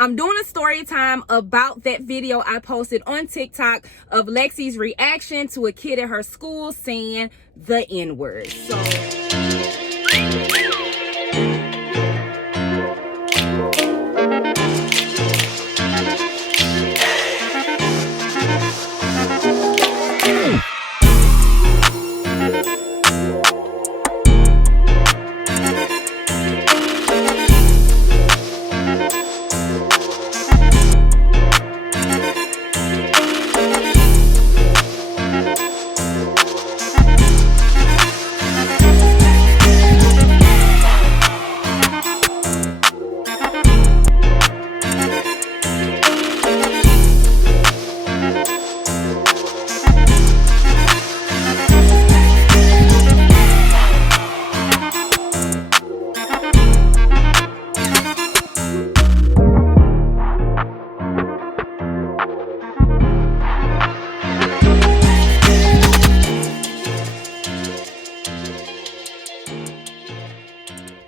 I'm doing a story time about that video I posted on TikTok of Lexi's reaction to a kid at her school saying the N-word. So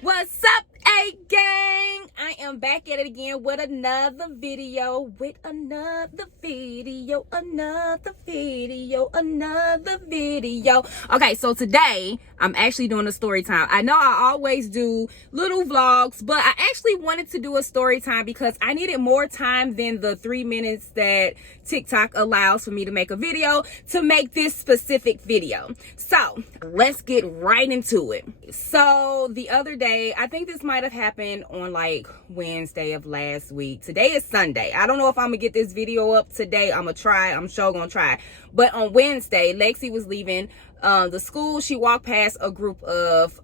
what's up, A gang? I am back at it again with another video, another video. Okay, so today I'm actually doing a story time. I know I always do little vlogs, but I actually wanted to do a story time because I needed more time than the 3 minutes that TikTok allows for me to make a video to make this specific video. So let's get right into it. So the other day, I think this might have happened on like Wednesday of last week. Today is Sunday. I don't know if I'm gonna get this video up today. I'm sure gonna try. But on Wednesday, Lexi was leaving the school. She walked past a group of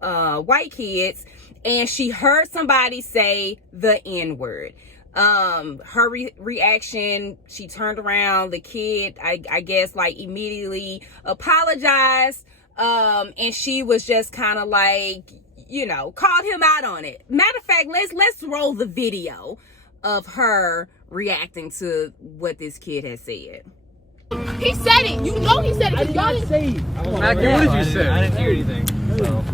white kids and she heard somebody say the N-word. Her reaction, she turned around, the kid, I guess, like immediately apologized. And she was just kind of like, you know, called him out on it. Matter of fact, let's roll the video of her reacting to what this kid has said. He said it. You know he said it. I did not say it. What did you say? I didn't hear anything. So.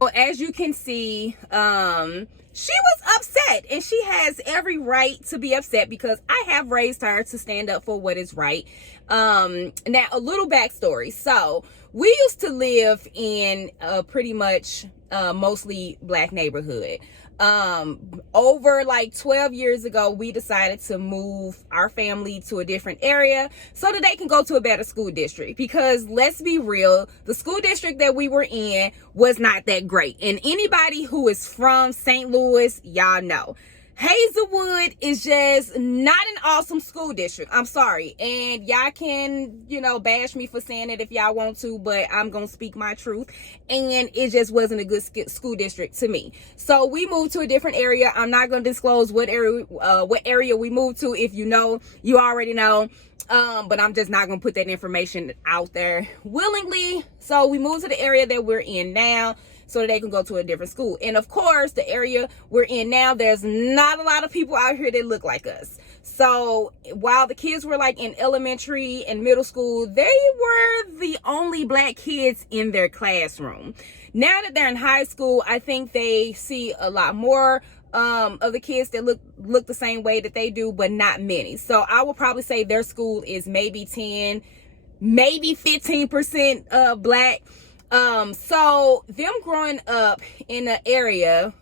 Well, as you can see, she was upset, and she has every right to be upset because I have raised her to stand up for what is right. Now, a little backstory. So we used to live in a pretty much mostly black neighborhood. Over like 12 years ago, we decided to move our family to a different area so that they can go to a better school district, because let's be real, the school district that we were in was not that great. And anybody who is from St. Louis, y'all know Hazelwood is just not an awesome school district. I'm sorry. And y'all can, you know, bash me for saying it if y'all want to, but I'm going to speak my truth. And it just wasn't a good school district to me. So we moved to a different area. I'm not going to disclose what area we moved to. If you know, you already know. But I'm just not going to put that information out there willingly. So we moved to the area that we're in now, so that they can go to a different school. And of course, the area we're in now, there's not a lot of people out here that look like us. So while the kids were like in elementary and middle school, they were the only black kids in their classroom. Now that they're in high school, I think they see a lot more of the kids that look the same way that they do, but not many. So I will probably say their school is maybe 10, maybe 15% black. So them growing up in an area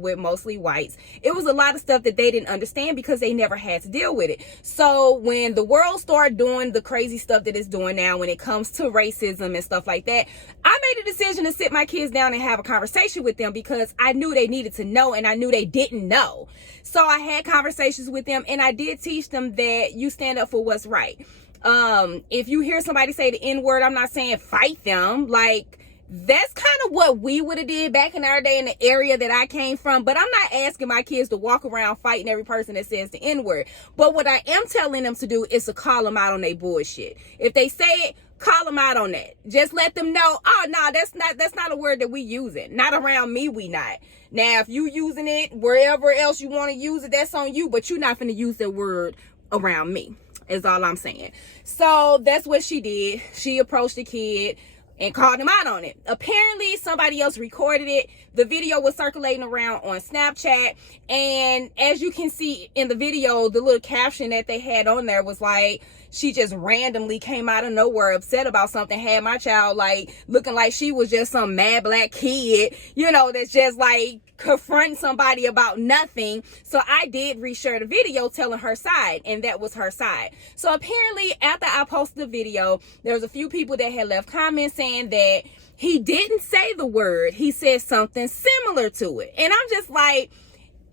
with mostly whites, it was a lot of stuff that they didn't understand because they never had to deal with it. So when the world started doing the crazy stuff that it's doing now when it comes to racism and stuff like that, I made a decision to sit my kids down and have a conversation with them because I knew they needed to know and I knew they didn't know. So I had conversations with them and I did teach them that you stand up for what's right. If you hear somebody say the N-word, I'm not saying fight them. Like, that's kind of what we would have did back in our day in the area that I came from. But I'm not asking my kids to walk around fighting every person that says the N-word. But what I am telling them to do is to call them out on their bullshit. If they say it, call them out on that. Just let them know, oh, no, that's not a word that we using. Not around me, we not. Now, if you using it wherever else you want to use it, that's on you. But you're not finna use that word around me, is all I'm saying. So that's what she did. She approached the kid and called him out on it. Apparently, somebody else recorded it. the video was circulating around on Snapchat, and as you can see in the video, the little caption that they had on there was like, she just randomly came out of nowhere upset about something, had my child like looking like she was just some mad black kid, you know, that's just like confronting somebody about nothing. So I did reshare the video telling her side, and that was her side. So apparently after I posted the video, there was a few people that had left comments saying that he didn't say the word, he said something similar to it. And I'm just like,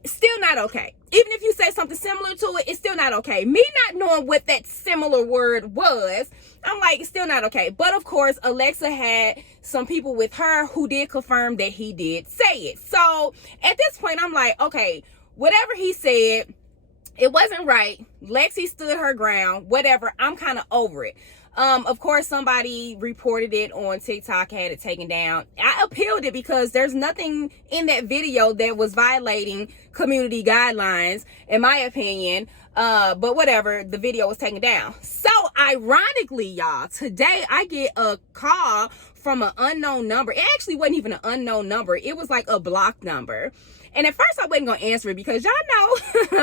still not okay. Even if you say something similar to it, it's still not okay. Me not knowing what that similar word was, I'm like, it's still not okay. But of course, Alexa had some people with her who did confirm that he did say it. So at this point, I'm like, okay, whatever he said, it wasn't right. Lexi stood her ground, whatever. I'm kind of over it. Of course, somebody reported it on TikTok, had it taken down. I appealed it because there's nothing in that video that was violating community guidelines, in my opinion. But whatever, the video was taken down. So ironically, y'all, today I get a call from an unknown number. It actually wasn't even an unknown number. It was like a blocked number. And at first I wasn't going to answer it because y'all know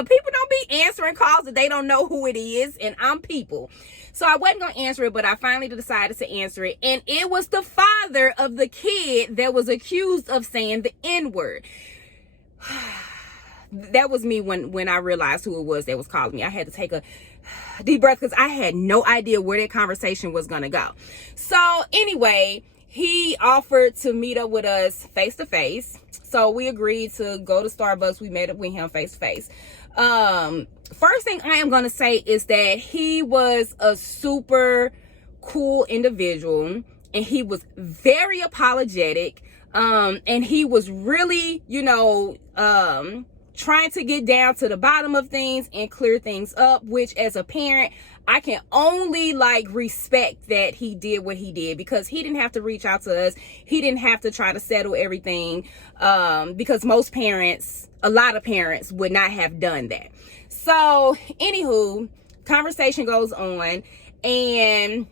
people don't be answering calls that they don't know who it is. And I'm people. So I wasn't going to answer it, but I finally decided to answer it. And it was the father of the kid that was accused of saying the N-word. That was me when I realized who it was that was calling me. I had to take a deep breath because I had no idea where that conversation was going to go. So anyway, he offered to meet up with us face to face. So we agreed to go to Starbucks. We met up with him face to face. First thing I am going to say is that he was a super cool individual, and he was very apologetic. And he was really, trying to get down to the bottom of things and clear things up, which as a parent, I can only respect that he did what he did, because he didn't have to reach out to us. He didn't have to try to settle everything, because a lot of parents would not have done that. So anywho, conversation goes on, and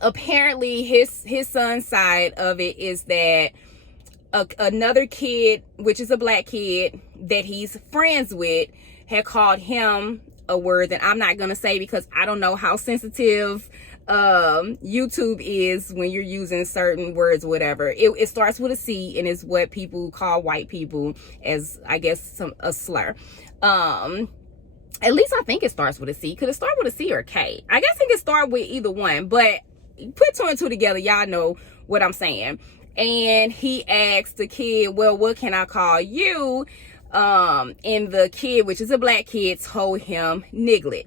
apparently his son's side of it is that another kid, which is a black kid that he's friends with, had called him a word that I'm not gonna say because I don't know how sensitive YouTube is when you're using certain words or whatever. It starts with a C and is what people call white people as, I guess, a slur. At least I think it starts with a C. Could it start with a C or a K? I guess it could start with either one, but put two and two together, y'all know what I'm saying. And he asked the kid, well, what can I call you? And the kid, which is a black kid, told him niglet.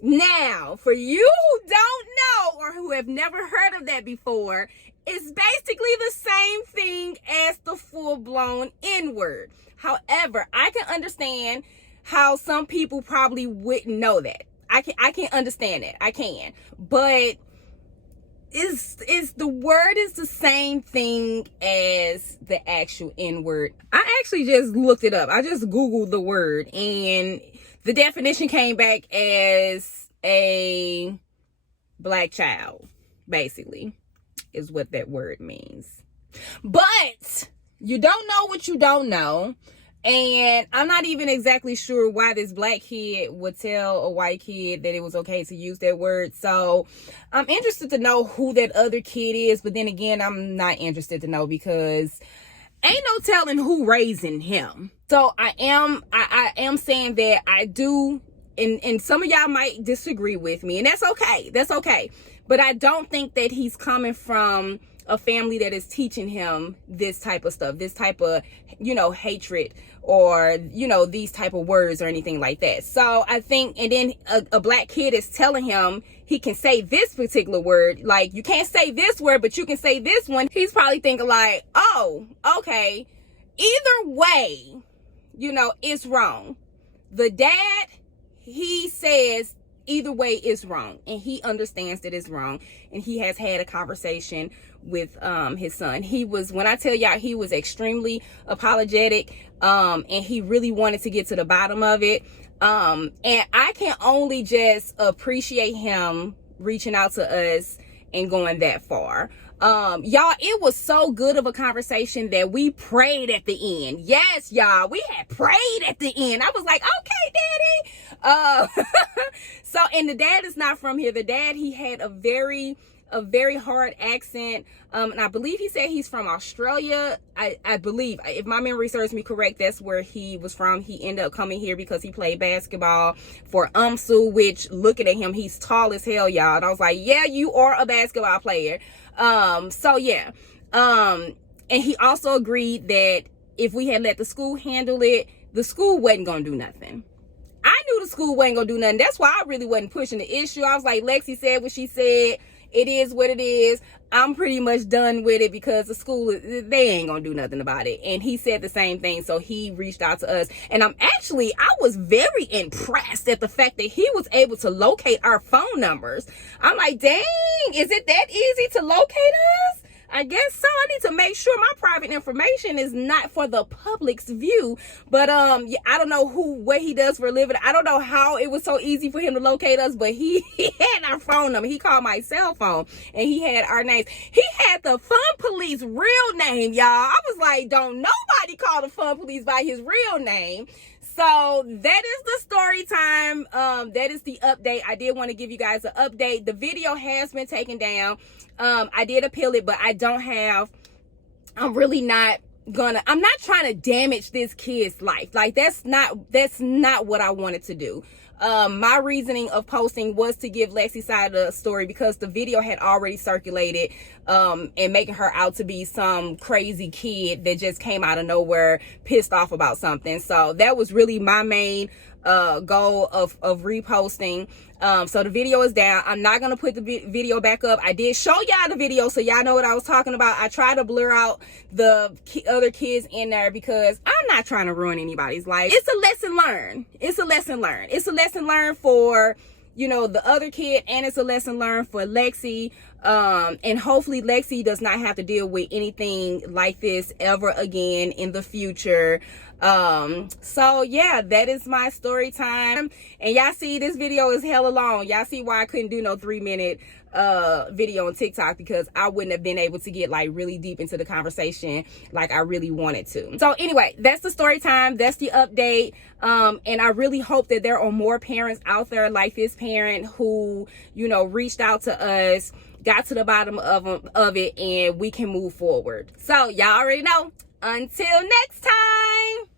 Now, for you who don't know or who have never heard of that before, it's basically the same thing as the full-blown N-word. However, I can understand how some people probably wouldn't know that. I can understand that. I can. But is the word is the same thing as the actual N-word. I actually just looked it up. I just Googled the word, and the definition came back as a black child, basically, is what that word means. But you don't know what you don't know. And I'm not even exactly sure why this black kid would tell a white kid that it was okay to use that word. So I'm interested to know who that other kid is. But then again, I'm not interested to know because ain't no telling who raising him. So I am saying that I do, and some of y'all might disagree with me, and that's okay. That's okay. But I don't think that he's coming from a family that is teaching him this type of stuff, this type of, hatred, or, these type of words or anything like that. So I think, and then a black kid is telling him he can say this particular word. Like, you can't say this word, but you can say this one. He's probably thinking like, oh, okay. Either way, it's wrong. The dad, he says either way is wrong, and he understands that it's wrong, and he has had a conversation with his son. When I tell y'all, he was extremely apologetic, and he really wanted to get to the bottom of it, and I can only just appreciate him reaching out to us and going that far. Y'all, it was so good of a conversation that we prayed at the end. Yes, y'all, we had prayed at the end. I was like, okay, daddy. So, and the dad is not from here. The dad, he had a very hard accent. And I believe he said he's from Australia. I believe, if my memory serves me correct, that's where he was from. He ended up coming here because he played basketball for UMSU, which, looking at him, he's tall as hell, y'all. And I was like, yeah, you are a basketball player. So yeah. And he also agreed that if we had let the school handle it, the school wasn't gonna do nothing. I knew the school wasn't gonna do nothing. That's why I really wasn't pushing the issue. I was like, Lexi said what she said. It is what it is. I'm pretty much done with it because the school, they ain't gonna do nothing about it. And he said the same thing, so he reached out to us. And I was very impressed at the fact that he was able to locate our phone numbers. I'm like, dang, is it that easy to locate us? I guess so. I need to make sure my private information is not for the public's view. But yeah, I don't know what he does for a living. I don't know how it was so easy for him to locate us, but he had our phone number. He called my cell phone and he had our names. He had the Fun Police real name, y'all. I was like, don't nobody call the Fun Police by his real name. So that is the story time. That is the update. I did want to give you guys an update. The video has been taken down. I did appeal it, but I'm not trying to damage this kid's life. Like, that's not what I wanted to do. My reasoning of posting was to give Lexi's side of the story because the video had already circulated, and making her out to be some crazy kid that just came out of nowhere, pissed off about something. So that was really my main goal of reposting. So the video is down. I'm not gonna put the video back up. I did show y'all the video so y'all know what I was talking about. I try to blur out the other kids in there because I'm not trying to ruin anybody's life. It's a lesson learned. It's a lesson learned. It's a lesson learned for, you know, the other kid, and it's a lesson learned for Lexi. And hopefully Lexi does not have to deal with anything like this ever again in the future. So yeah, that is my story time. And y'all see this video is hella long. Y'all see why I couldn't do no 3-minute video on TikTok, because I wouldn't have been able to get like really deep into the conversation like I really wanted to. So anyway, that's the story time. That's the update. And I really hope that there are more parents out there like this parent who, you know, reached out to us, got to the bottom of it, and we can move forward. So y'all already know. Until next time.